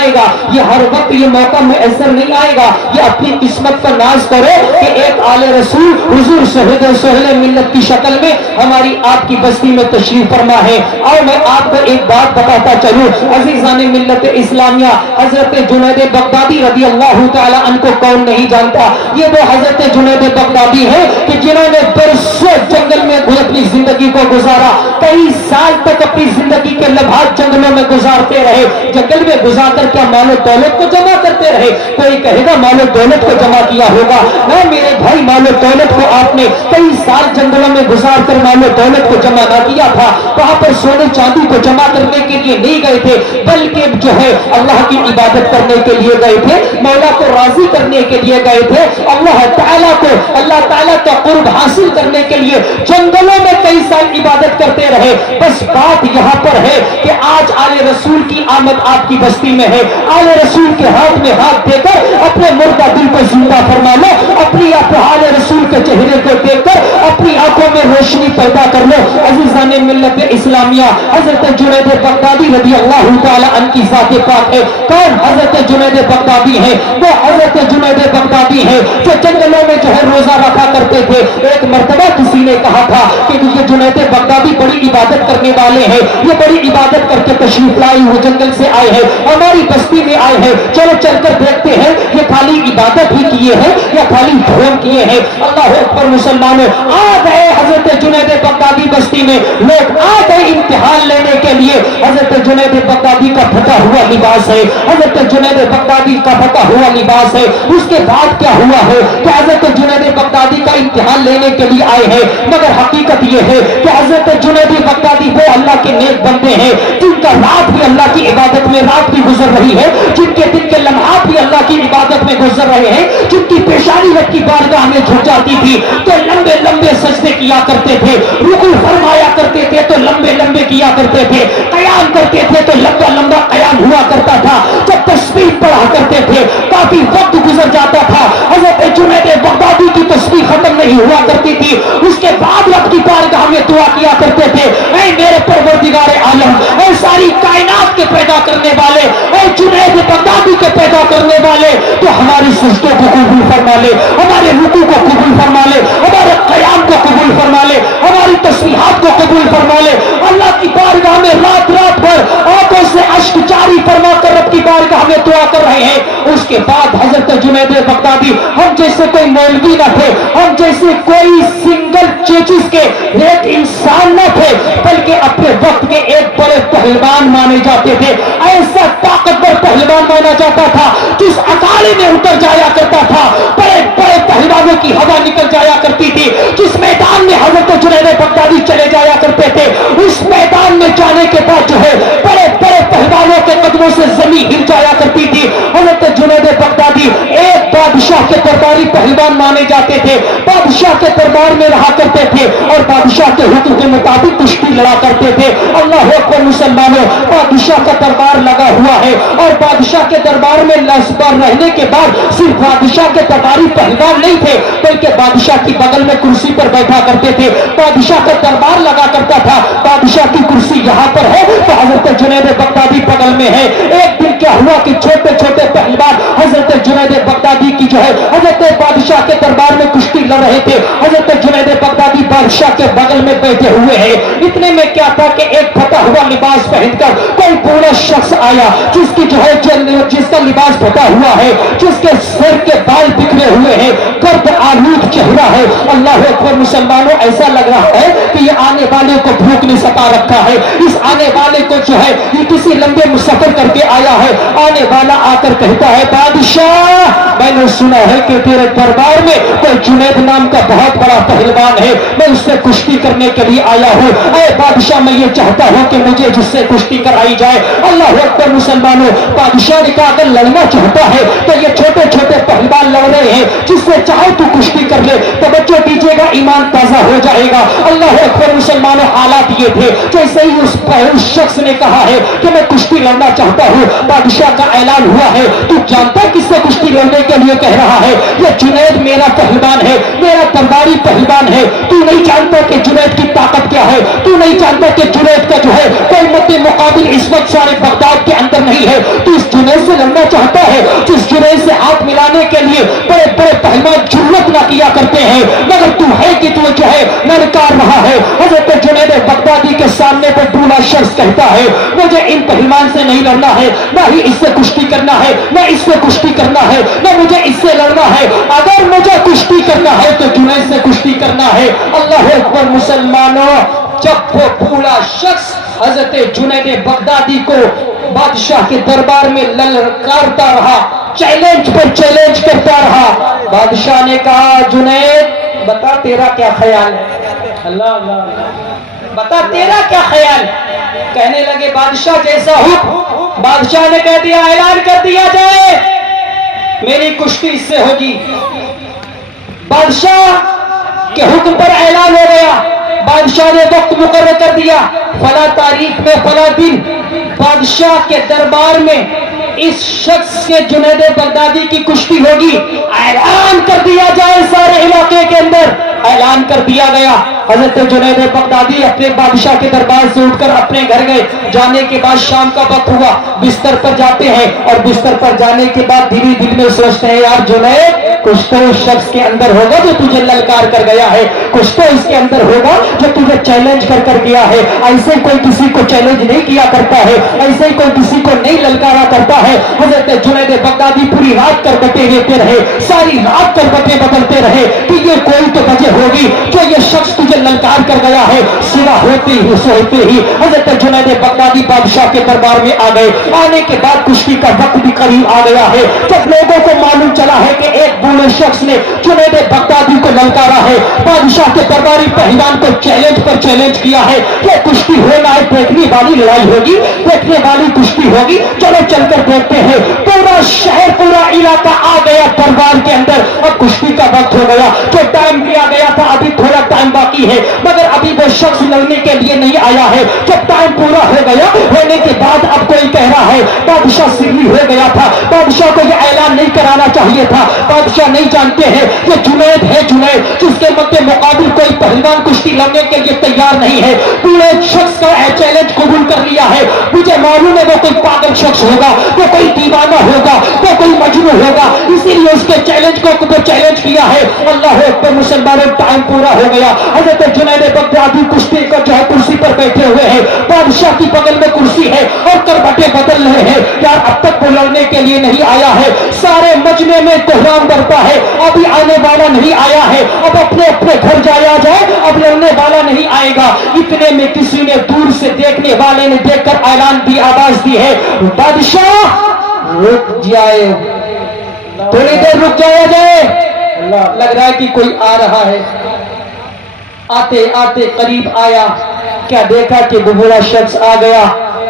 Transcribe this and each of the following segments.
آئے گا، یہ ہر وقت یہ موقع میسر نہیں آئے گا. یہ اپنی قسمت پر ناز کرو کہ ایک آل رسول حضور سہیل ملت کی شکل میں ہماری آپ کی بستی میں تشریف فرما ہے. اور میں آپ کو ایک بات بتاتا چلوں عزیزان ملت اسلامیہ، حضرت جنید بغدادی رضی اللہ تعالی عنہ کو کون نہیں جانتا؟ یہ وہ حضرت جنید بغدادی ہے کہ جنہوں نے برسوں جنگل میں اپنی زندگی کو گزارا، کئی سال تک اپنی زندگی کے لمحات جنگلوں میں گزارتے رہے. جنگل میں گزار کر کیا مال و دولت کو جمع کرتے رہے؟ کوئی کہے گا مال و دولت کو جمع کیا ہوگا. نہ میرے بھائی، مال و دولت کو آپ نے کئی سال جنگلوں میں گزار کر مال و دولت کو جمع نہ کیا تھا. وہاں پر سونے چاندی کو جمع کرنے کے لیے نہیں گئے تھے، بلکہ جو ہے اللہ کی عبادت کرنے کے لیے گئے تھے، مولا کو راضی کرنے کے لیے گئے تھے، اللہ تعالیٰ کا قرب حاصل کرنے کے لیے جنگلوں میں کئی سال عبادت کرتے رہے. بس بات یہاں پر ہے کہ آج آل رسول کی آمد آپ کی بستی میں ہے. آل رسول کے ہاتھ میں ہاتھ دے کر اپنے مردہ دل کو زندہ فرما لو، اپنی آل رسول کے چہرے کو دیکھ کر اپنی آنکھوں میں روشنی پیدا کر لو. عزیزان ملت اسلامیہ، حضرت جنید بغدادی رضی اللہ تعالی عنہ کی ذات پاک ہے. کون حضرت جنید بغدادی ہے؟ وہ حضرت جنید بغدادی ہے جو جنگلوں میں جو ہے روزہ رکھا کرتے تھے. ایک مرتبہ کسی نے کہا تھا کہ یہ جنید بغدادی بڑی عبادت کرنے والے ہیں، یہ بڑی عبادت کر کے تشریف لائے ہوئے جنگل سے آئے ہیں، ہماری بستی میں آئے ہیں، چلو چل کر دیکھتے ہیں یہ خالی عبادت ہی کیے ہیں یا خالی دھوم کیے ہیں. اللہ اکبر مسلمانوں، آ گئے حضرت جنید بغدادی بستی میں، لوگ آ گئے امتحان لینے کے لیے. حضرت جنید بغدادی کا پھٹا ہوا لباس ہے، حضرت جنید بغدادی کا پھٹا ہوا لباس ہے. اس کے بعد کیا ہوا ہے کہ حضرت جنید بغدادی کا امتحان لینے کے لیے آئے ہیں، مگر حقیقت یہ ہے کہ حضرت جنید بغدادی وہ اللہ کے نیک بندے ہیں جن کا رات بھی اللہ کی عبادت میں رات بھی گزر رہی ہے، جن کے دن کے لمحات بھی اللہ کی عبادت میں گزر رہے ہیں، جن کی پیشانی رب کی بارگاہ میں جھک جاتی تھی تو لمبے لمبے سجدے کیا کرتے تھے، رکوع فرمایا کرتے تھے تو لمبے لمبے کیا کرتے تھے، قیام کرتے تھے تو لمبا لمبا قیام ہوا کرتا تھا. جب تسبیح پڑھا کرتے تھے کافی وقت گزر جاتا تھا، حضرت جنید بغدادی کی تسبیح ختم نہیں ہوا کرتی تھی. اس کے بعد رب کی بارگاہ میں دعا کیا کرتے تھے، اے میرے پروردگار عالم، اے ساری کائنات کے پیدا کرنے والے، اے جنید بغدادی کے پیدا کرنے والے، تو ہماری سجدوں کو قبول فرما لے، ہمارے رکوع کو قبول فرما لے، ہمارے قیام کو قبول فرما لے، ہماری تسبیحات کو قبول فرما لے. اللہ کی بارگاہ میں رات رات بھر آنکھوں سے اشک جاری فرما کر رب کی بارگاہ میں دعا کر رہے ہیں. اس کے بعد حضرت جنید بغدادی ہم جیسے کوئی مولوی نہ تھے، ہم جیسے کوئی سنگل چیچز کے ایک انسان نہ تھے، بلکہ اپنے وقت کے ایک بڑے پہلوان مانے جاتے تھے. ایسا طاقتور پہلوان مانا جاتا تھا جس اکاڑے میں اتر جایا کرتا تھا بڑے بڑے پہلوانوں کی ہوا نکل جایا کرتی تھی. جس میدان میں حضرت جنید بغدادی چلے جایا کرتے تھے، اس میدان میں جانے کے بعد جو ہے بڑے بڑے پہلوانوں کے قدموں سے زمین ہل جایا کرتی تھی. حضرت جنید بغدادی ایک بادشاہ کے درباری پہلوان مانے جاتے تھے، بادشاہ کے دربار میں رہا کرتے تھے اور بادشاہ کے حکم کے مطابق کشتی لڑا کرتے تھے. اللہ اکبر مسلمانوں، بادشاہ کا دربار لگا ہوا ہے اور بادشاہ کے دربار میں لاسبار رہنے کے بعد صرف بادشاہ کے درباری پہلوان نہیں تھے، بلکہ بادشاہ کی بغل میں کرسی پر بیٹھا کرتے تھے. بادشاہ کا دربار لگا کرتا تھا، بادشاہ کی کرسی یہاں پر ہے تو حضرت جنید بغدادی بغل میں ہے. ایک دن کیا ہوا کہ چھوٹے چھوٹے پہلوان حضرت جنید بغدادی کی جو ہے حضرت بادشاہ کے دربار میں کشتی لڑ رہے تھے. حضرت جنید بغدادی بادشاہ کے بغل میں بیٹھے ہوئے ہیں. اتنے میں کیا تھا کہ ایک پھٹا ہوا لباس پہن کر کوئی بوڑھا شخص آیا جس کی جو ہے جس کا لباس پھٹا ہوا ہے، جس کے سر کے بال بکھرے ہوئے ہیں، گرد آلود چہرہ ہے. اللہ اکبر مسلمانوں، ایسا لگ رہا ہے کہ یہ آنے والے کو بھوک نے ستا رکھا ہے. اس آنے والے کو جو ہے یہ کسی لمبے سفر کر کے آیا ہے. آنے والا آ کر کہتا ہے، بادشاہ میں نے سنا ہے کہ تیرے دربار میں کوئی جنید نام کا بہت بڑا پہلوان ہے، میں اس سے کشتی کرنے کے لیے آیا ہوں. اے بادشاہ، میں یہ چاہتا ہوں کہ مجھے جس سے کشتی کرائی جائے. اللہ اکبر مسلمانوں، بادشاہ نے کہا اگر لڑنا چاہتا ہے تو یہ چھوٹے چھوٹے پہلوان لڑ رہے ہیں، جس سے چاہے تو کشتی کر لے، توجہ دیجیے گا، ایمان تازہ ہو جائے گا. اللہ اکبر مسلمانوں، حالات یہ تھے جیسے ہی اس شخص نے کہا ہے کہ میں کشتی لڑنا چاہتا ہوں، بادشاہ کا اعلان ہوا ہے، تو جانتا کس سے کشتی لڑنے کے لیے کہہ رہا ہے؟ یہ جنید میرا پہلوان ہے، میرا درباری پہلوان ہے. تو نہیں جانتا کہ جنید کی طاقت کیا ہے، تو نہیں جانتا کہ جنید کا جو ہے کوئی مد مقابل اس وقت سارے بغداد کے اندر نہیں ہے. تو اس जुनैद से लड़ना चाहता है, जिस जुनैद से हाथ मिलाने के लिए बड़े बड़े पहलवान जुर्रत ना किया करते हैं, मगर तू है कि तू जो है ललकार रहा है। हजरत जुनैद बगदादी के सामने पर बूढ़ा शख्स कहता है, मुझे इन पहलवान से नहीं लड़ना है, ना ही इससे कुश्ती करना है, ना इससे कुश्ती करना है, ना मुझे इससे लड़ना है। अगर मुझे कुश्ती करना है तो जुनैद से कुश्ती करना है। अल्लाह अकबर मुसलमानों, जब वो बूढ़ा शख्स हजरत जुनैद बगदादी को बादशाह के दरबार में ललकारता रहा, चैलेंज पर चैलेंज करता रहा, बादशाह ने कहा, जुनैद बता तेरा क्या ख्याल है, अल्लाह अल्लाह बता तेरा क्या ख्याल। कहने लगे बादशाह जैसा हुक्म। बादशाह ने कह दिया, ऐलान कर दिया जाए, मेरी कुश्ती इससे होगी। बादशाह के हुक्म पर ऐलान हो गया। बादशाह ने वक्त मुकर्रर कर दिया, फला तारीख में फला दिन बादशाह के दरबार में इस शख्स से जुनैद बगदादी की कुश्ती होगी। ऐलान कर दिया जाए, सारे इलाके के अंदर ऐलान कर दिया गया। हजरत जुनैद बगदादी अपने बादशाह के दरबार से उठकर अपने घर गए। जाने के बाद शाम का वक्त हुआ, बिस्तर पर जाते हैं और बिस्तर पर जाने के बाद धीरे धीरे में सोचते हैं, यार जुनैद कुछ तो उस शख्स के अंदर होगा जो तुझे ललकार कर गया है, कुछ तो इसके अंदर होगा जो तुझे चैलेंज कर गया है। ऐसे कोई किसी को चैलेंज नहीं किया करता है, ऐसे कोई किसी को नहीं ललकारा करता है। हजरत जुनैद बगदादी पूरी रात करवटें लेते रहे, सारी रात करवटें बदलते रहे कि ये कोई तो वजह होगी जो ये शख्स तुझे ललकार कर गया है। सुबह होते ही सोते ही हजरत जुनैद बगदादी बादशाह के दरबार में आ गए। आने के बाद कुश्ती का वक्त भी करीब आ गया है। जब लोगों को मालूम चला है कि एक बूढ़े शख्स ने जुनैद बगदादी को ललकारा है, बादशाह के दरबारी पहलवान को चैलेंज पर चैलेंज किया है कि कुश्ती होना है, देखने वाली लड़ाई होगी, देखने वाली कुश्ती होगी, चलो चलकर देखते हैं। पूरा शहर पूरा इलाका आ गया दरबार के अंदर। अब कुश्ती का वक्त हो गया, जो टाइम दिया गया था अभी थोड़ा टाइम बाकी है, मगर अभी वो शख्स लड़ने के लिए नहीं आया है। जब टाइम पूरा हो गया, होने के बाद अब कोई कह रहा है बादशाह सिरनी हो गया था, बादशाह को यह ऐलान नहीं कराना चाहिए था। बादशाह नहीं जानते हैं कि जुनैद है जुनैद, जिसके मध्य मुकाबिल कोई पहलवान कुश्ती लड़ने के लिए तैयार नहीं है। पूरे शख्स का चैलेंज कबूल कर लिया है। मुझे मालूम है वो कोई पागल शख्स होगा, वो कोई दीवाना होगा, वो कोई मजनू होगा, इसीलिए उसके चैलेंज को चैलेंज किया है। अल्लाह अकबर मुसलमानों, टाइम पूरा हो गया। हजरत जुनैद बगदादी कुश्ती का जो है कुर्सी पर बैठे हुए हैं, बादशाह की बगल में कुर्सी है और करवटें बदल रहे हैं। यार अब तक वो लड़ने के लिए नहीं आया है, सारे मजमे में कोहराम बरपा है, अभी आने वाला नहीं आया है, अब अपने अपने घर जाया जाए, अब लड़ने वाला नहीं आएगा। इतने में किसी ने दूर से देखने वाले ने देखकर ऐलान दी, आवाज दी है, बादशाह रुक जाए, थोड़ी देर रुक जाया जाए। लग रहा है कि कोई आ रहा है। आते आते करीब आया, क्या देखा कि बूढ़ा शख्स आ गया।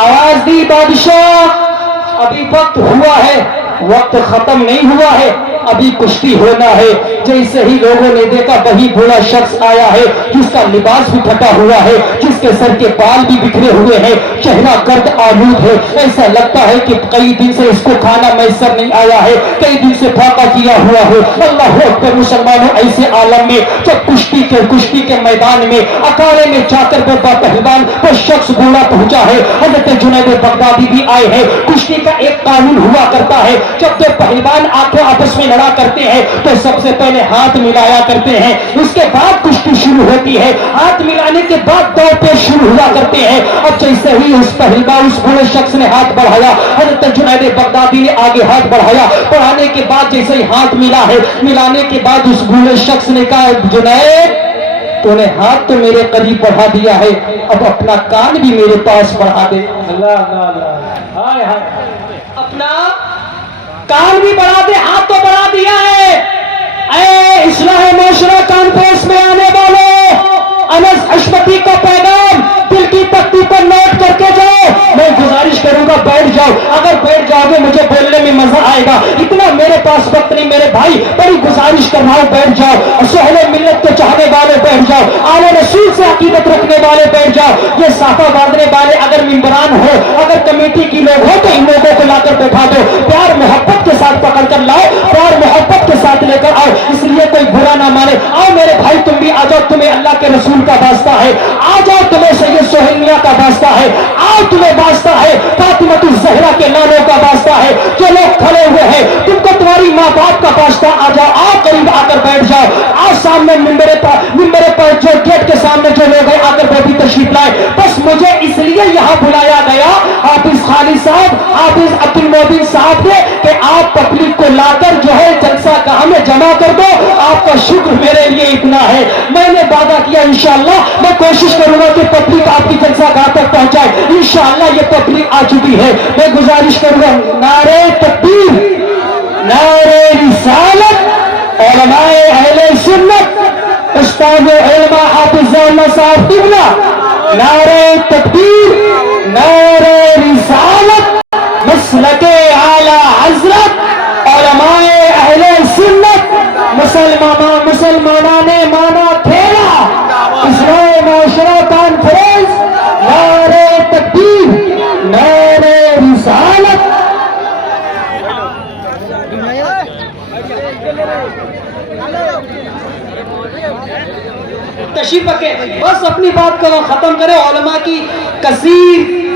आवाज दी, बादशाह अभी वक्त हुआ है, वक्त खत्म नहीं हुआ है, अभी कुश्ती होना है। जैसे ही लोगों ने देखा वही बूढ़ा शख्स आया है, जिसका लिबास भी फटा हुआ है, जिसके सर के बाल भी बिखरे हुए हैं, चेहरा गर्द आलूद है। ऐसा लगता है कि कई दिन से इसको खाना मैसर नहीं आया है, कई दिन से फाका किया हुआ है। अल्लाह अकबर मुसलमानों, ऐसे आलम में जब कुश्ती के मैदान में अखाड़े में जाकर वो पहलवान वो शख्स बूढ़ा पहुंचा है, हजरत जुनैद बगदादी भी आए हैं। कुश्ती का एक कानून हुआ करता है, जब दो पहलवान आंखों आपस में लड़ा करते हैं तो सबसे पहले हाथ मिलाया करते हैं, उसके बाद कुश्ती शुरू होती है। हाथ मिलाने के बाद दो पेश शुरू हुआ करते हैं। अब जैसे ही उस पहलवान उस बूढ़े शख्स ने हाथ बढ़ाया, हजरत जुनैद बगदादी ने आगे हाथ बढ़ाया। बढ़ाने के बाद जैसे ही हाथ मिला है, मिलाने के बाद उस बूढ़े शख्स ने कहा, जुनैद तूने हाथ तो मेरे करीब बढ़ा दिया है, अब अपना कान भी मेरे पास बढ़ा दे। अल्लाह अल्लाह अल्लाह, हाय हाय, अपना कान भी बढ़ा दे, हाथ तो बढ़ा दिया है। ऐ इस्लाह मोशरा कॉन्फ्रेंस में आने वालों, अनस अशमती का पैगाम दिल की पत्ती पर नोट करके जाओ। मैं गुजारिश करूंगा बैठ जाओ, अगर बैठ जाओगे मुझे बोलने में मजा आएगा। इतना मेरे पास वक्त नहीं मेरे भाई, बड़ी गुजारिश कर रहा हूं बैठ जाओ। सोहले मिल्लत के चाहने वाले बैठ जाओ, आले रसूल से अकीदत रखने वाले बैठ जाओ। ये साफा बांधने वाले अगर मेंबरान हो, अगर कमेटी की लोग हो तो इन लोगों को लाकर बैठा दो, प्यार मोहब्बत के साथ पकड़ कर लाओ, प्यार मोहब्बत के साथ लेकर आओ, इसलिए कोई बुरा ना माने। आओ मेरे भाई तुम भी आ जाओ, तुम्हें अल्लाह के रसूल का वास्ता है, आ जाओ, तुम्हें सैयद सोहेल मियां का वास्ता है, आओ तुम्हें वास्ता है, फातिमा ज़हरा के लालों का वास्ता है, हाफिज अब्दुल मोबिन साहब ने कि आप पब्लिक को लाकर जो है जलसा गाह में जमा कर दो, आपका शुक्र मेरे लिए इतना है। मैंने वादा किया इंशाअल्लाह मैं कोशिश करूंगा कि पब्लिक आपकी जलसा गाह तक पहुंचाए। इंशाअल्लाह ये पब्लिक आ चुकी है। मैं गुजारिश करूंगा नारे तकबीर, नारे रिसालत, उलमाए अहले सुन्नत, उस्ताद उलमा हाफिज साहब किबला, नारे तकबीर, नारे रिसालत, मसलके आला हजरत, उलमाए अहले सुन्नत, मुसलमाना ने माना खेला, इस्लामी माशरा कॉन्फ्रेंस, नारे तकबीर, नारे रिसालत। तशरीफ रखें, बस अपनी बात को खत्म करें। उलमा की कसीर